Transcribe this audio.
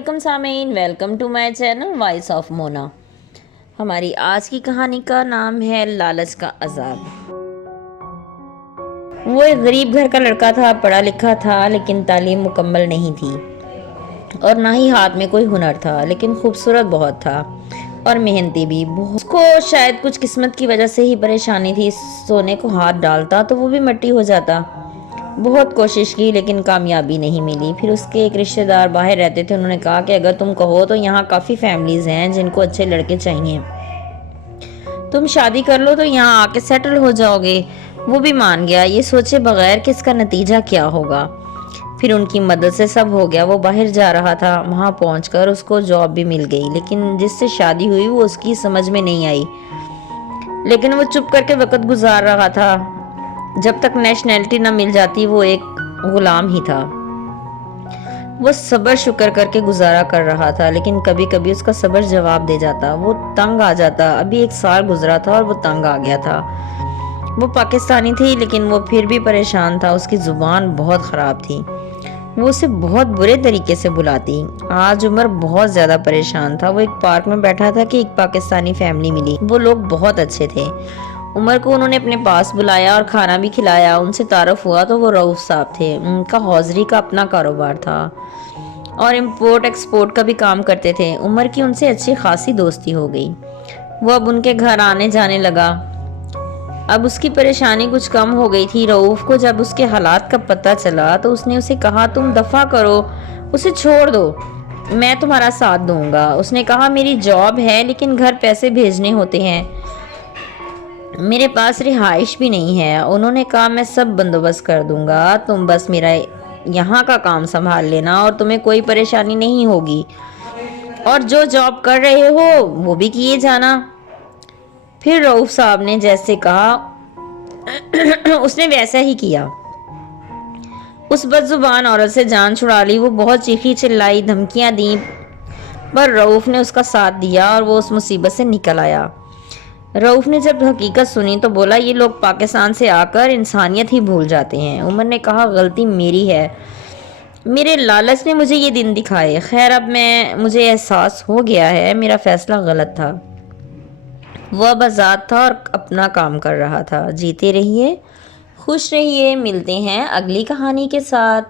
علیکم سامعین، welcome to my channel voice of Mona. ہماری آج کی کہانی کا نام ہے لالچ کا عذاب۔ وہ ایک غریب گھر کا لڑکا تھا، پڑھا لکھا تھا لیکن تعلیم مکمل نہیں تھی اور نہ ہی ہاتھ میں کوئی ہنر تھا، لیکن خوبصورت بہت تھا اور محنتی بھی بہت۔ اس کو شاید کچھ قسمت کی وجہ سے ہی پریشانی تھی، سونے کو ہاتھ ڈالتا تو وہ بھی مٹی ہو جاتا۔ بہت کوشش کی لیکن کامیابی نہیں ملی۔ پھر اس کے ایک رشتہ دار باہر رہتے تھے، انہوں نے کہا کہ اگر تم کہو تو یہاں کافی فیملیز ہیں جن کو اچھے لڑکے چاہیے، تم شادی کر لو تو یہاں آ کے سیٹل ہو جاؤ گے۔ وہ بھی مان گیا، یہ سوچے بغیر کہ اس کا نتیجہ کیا ہوگا۔ پھر ان کی مدد سے سب ہو گیا۔ وہ باہر جا رہا تھا، وہاں پہنچ کر اس کو جاب بھی مل گئی، لیکن جس سے شادی ہوئی وہ اس کی سمجھ میں نہیں آئی، لیکن وہ چپ کر کے وقت گزار رہا تھا۔ جب تک نیشنلٹی نہ مل جاتی وہ ایک غلام ہی تھا۔ وہ صبر شکر کر کے گزارا کر رہا تھا، لیکن کبھی کبھی اس کا صبر جواب دے جاتا، وہ تنگ آ جاتا۔ ابھی ایک سال گزرا تھا اور وہ تنگ آ گیا تھا۔ وہ پاکستانی تھی لیکن وہ پھر بھی پریشان تھا، اس کی زبان بہت خراب تھی، وہ اسے بہت برے طریقے سے بلاتی۔ آج عمر بہت زیادہ پریشان تھا۔ وہ ایک پارک میں بیٹھا تھا کہ ایک پاکستانی فیملی ملی، وہ لوگ بہت اچھے تھے۔ عمر کو انہوں نے اپنے پاس بلایا اور کھانا بھی کھلایا۔ ان سے تعارف ہوا تو وہ رؤوف صاحب تھے، ان کا ہوزری کا اپنا کاروبار تھا اور امپورٹ ایکسپورٹ کا بھی کام کرتے تھے۔ عمر کی ان سے اچھی خاصی دوستی ہو گئی، وہ اب ان کے گھر آنے جانے لگا۔ اب اس کی پریشانی کچھ کم ہو گئی تھی۔ رؤوف کو جب اس کے حالات کا پتہ چلا تو اس نے اسے کہا تم دفع کرو، اسے چھوڑ دو، میں تمہارا ساتھ دوں گا۔ اس نے کہا میری جاب ہے لیکن گھر پیسے بھیجنے ہوتے ہیں، میرے پاس رہائش بھی نہیں ہے۔ انہوں نے کہا میں سب بندوبست کر دوں گا، تم بس میرا یہاں کا کام سنبھال لینا اور تمہیں کوئی پریشانی نہیں ہوگی، اور جو جاب کر رہے ہو وہ بھی کیے جانا۔ پھر رؤوف صاحب نے جیسے کہا اس نے ویسا ہی کیا۔ اس بد زبان عورت سے جان چھڑا لی۔ وہ بہت چیخی چلائی، دھمکیاں دیں، پر رؤوف نے اس کا ساتھ دیا اور وہ اس مصیبت سے نکل آیا۔ رؤوف نے جب حقیقت سنی تو بولا یہ لوگ پاکستان سے آ کر انسانیت ہی بھول جاتے ہیں۔ عمر نے کہا غلطی میری ہے، میرے لالچ نے مجھے یہ دن دکھائے۔ خیر اب مجھے احساس ہو گیا ہے میرا فیصلہ غلط تھا۔ وہ اب آزاد تھا اور اپنا کام کر رہا تھا۔ جیتے رہیے، خوش رہیے، ملتے ہیں اگلی کہانی کے ساتھ۔